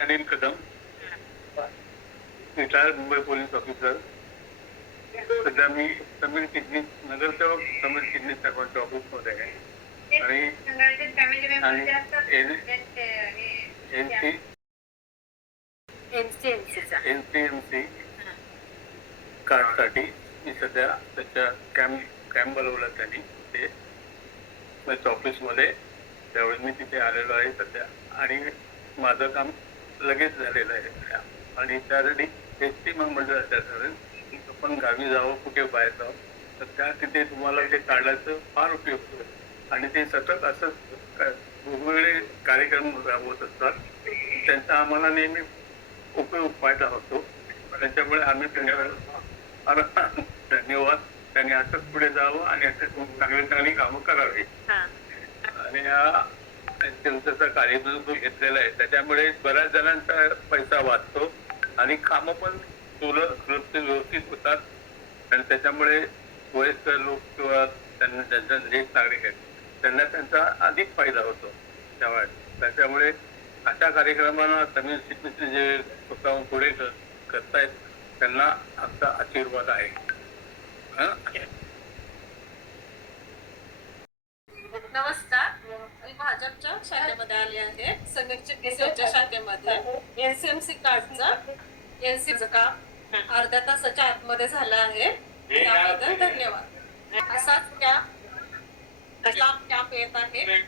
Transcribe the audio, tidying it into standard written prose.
Anil Kadam, retired Mumbai police officer. सध्या मी समीर चिटणीस, नगरसेवक समीर चिटणीस साहेबांच्या ऑफिसमध्ये आहे. आणि एनसीएमसी कार्डसाठी मी सध्या त्याच्या कॅम्प बोलवला त्यांनी ते ऑफिसमध्ये. त्यावेळी मी तिथे आलेलो आहे सध्या आणि माझं काम लगेच झालेलं आहे. आणि त्यासाठी एस टी महामंडळाच्या आपण गावी जावं, कुठे बाहेर जावं, तर त्या तिथे तुम्हाला ते काढायचं फार उपयुक्त आहे. आणि ते सतत असं वेगवेगळे कार्यक्रम राबवत असतात. त्यांचा आम्हाला नेहमी उपयोग फायदा होतो. त्याच्यामुळे आम्ही त्यांना धन्यवाद. त्यांनी असंच पुढे जावं आणि असं चांगली चांगली कामं करावी. आणि त्यांचा कार्यक्रम जो घेतलेला आहे त्याच्यामुळे बऱ्याच जणांचा पैसा वाचतो आणि कामं पण व्यवस्थित होतात. आणि त्याच्यामुळे वयस्कर लोक किंवा त्यांना ज्यांच्या ज्येष्ठ नागरिक आहेत त्यांना त्यांचा अधिक फायदा होतो. त्याच्यामुळे अशा कार्यक्रमांना समीर चिटणीस जे स्वतःहून पुढे करतायत त्यांना आमचा आशीर्वाद आहे. नमस्कार, मी भाजपच्या शाखेमध्ये आली आहे. समीर चिटणीसच्या शाखेमध्ये एनसीएमसी कार्डचा एनसीचं काम अर्ध्या तासाच्या आतमध्ये झालं आहे. त्याबद्दल धन्यवाद. असाच कॅम्प येत आहे.